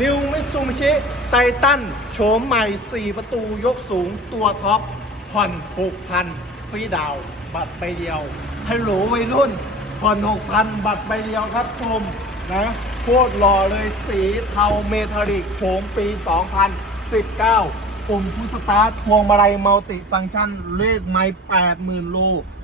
นิวมิซูมิชิไททันโฉมใหม่ 4 ประตูยกสูงตัวท็อปผ่อน 6,000 ฟรีดาว บัตรใบเดียวฮัลโหลวัยรุ่น ผ่อน 6,000 บัตรใบเดียวครับชมนะโคตรหล่อเลยสีเทาเมทัลลิกโฉมปี 2019 ปุ่มพุชสตาร์ทพวงมาลัยมัลติฟังก์ชันเลขไม้80,000 โล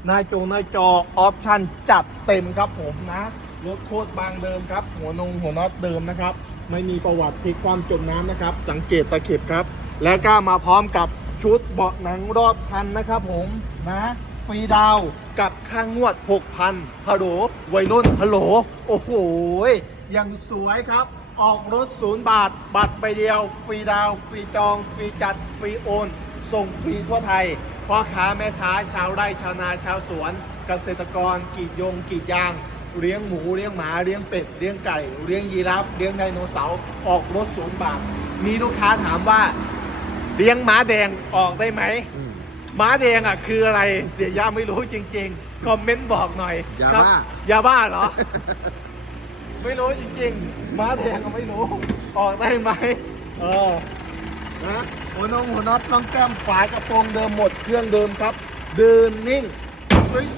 หน้าจงหน้าจอ ออปชั่นจัดเต็มครับผมนะ รถโคตรบางเดิมครับ หัวนงหัวน็อตเดิมนะครับ ไม่มีประวัติพลิกความจมน้ำนะครับ สังเกตตะเข็บครับ แล้วก็มาพร้อมกับชุดเบาะหนังรอบคันนะครับผมนะฟรีดาวกับค่างงวด 6,000ฮัลโหลวัยรุ่นฮัลโหล โอ้โหยังสวยครับ ออกรถศูนย์บาท บัตรใบเดียว ฟรีดาวฟรีจอง ฟรีจัด ฟรีโอน ส่งฟรีทั่วไทยพ่อค้าแม่ค้าชาวไร่ชาวนาชาวสวน เกษตรกรกรีดยงกรีดยาง เลี้ยงหมูเลี้ยงหมาเลี้ยงเป็ดเลี้ยงไก่เลี้ยงยีราฟเลี้ยงไดโนเสาร์ออกรถศูนย์บาทมีลูกค้าถามว่าเลี้ยงม้าแดงออกได้ไหมม้าแดงอะคืออะไรเสียยาไม่รู้จริง ๆ คอมเมนต์บอกหน่อยยาครับบ้า ยาบ้าเหรอ ไม่รู้จริงๆม้าแดงก็ไม่รู้ ออกได้ไหมเออนะหัวนงหัวน็อตน้องแก้มฝากระโปรงเดิมหมดเครื่องเดิมครับ เดินนิ่ง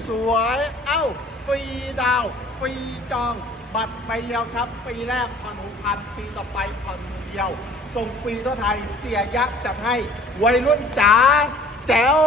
สวยๆเอ้าฟ รีดาวฟรีจอง บัตรไปเดียวครับ ปีแรกผ่อนหกพันปีต่อไปผ่อนหมื่นเดียว ส่งฟรีทั่วไทยเสียยักษ์จัดให้วัยรุ่นจ๋าแจ๋ว